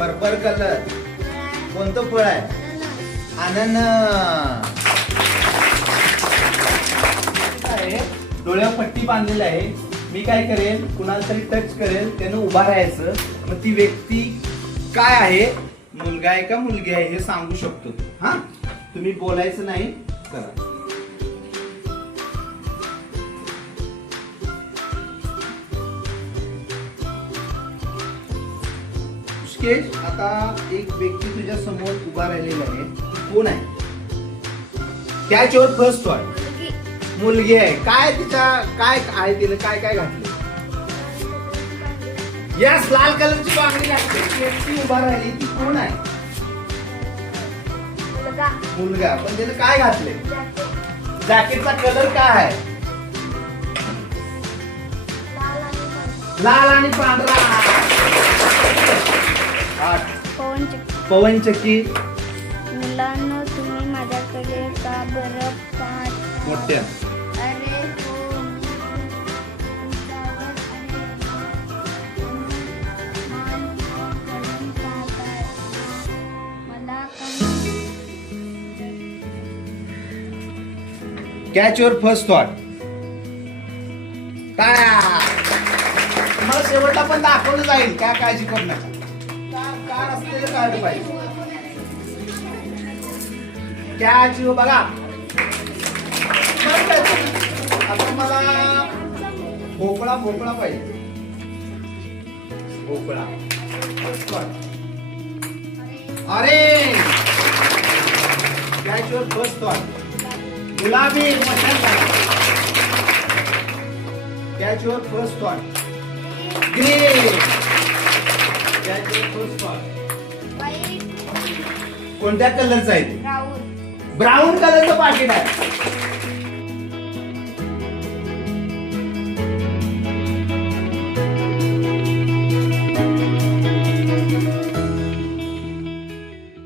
Purple colour. कोणतं फळ आहे? अननस. डोळ्यावर पट्टी बांधलेली आहे. मी काय करेन, कुणाला तरी टच करेल, त्यानं उभा राहायचं. मग ती व्यक्ती काय आहे, मुलगा आहे का मुलगी आहे हे सांगू शकतो. हा, तुम्ही बोलायचं नाही. करा. आता एक व्यक्ती तुझ्या समोर उभा राहिलेला आहे. कोण आहे? त्याच्यावर फर्स्ट थॉट मुलगी आहे. काय तिच्या काय आहे, तिला काय काय घातलं? यस, लाल कलरची बांगडी घातली. व्यक्ती उभा राहिली ती कोण आहे? मुलगा. पण त्याने काय घातले? जॅकेटचा कलर काय आहे? लाल आणि पांढरा. पवनचक्की. मुलांना तुम्ही माझ्याकडे का बरं पाहत मोठ्या. अरे हो, मला कॅच युअर फर्स्ट थॉट. तुम्हाला शेवटला पण दाखवलं जाईल. काय काळजी करू नका. कार असलेलं कार्ड पाहिजे. कॅच यू बघा. आता मला भोपळा भोपळा पाहिजे. भोपळा. अरे, कॅच युअर फर्स्ट थॉट. गुलाबी. Catch your first thought. Green. Catch your first thought. कोणत्या कलरचा आहे? ब्राऊन. ब्राऊन कलरचं पाकिट आहे.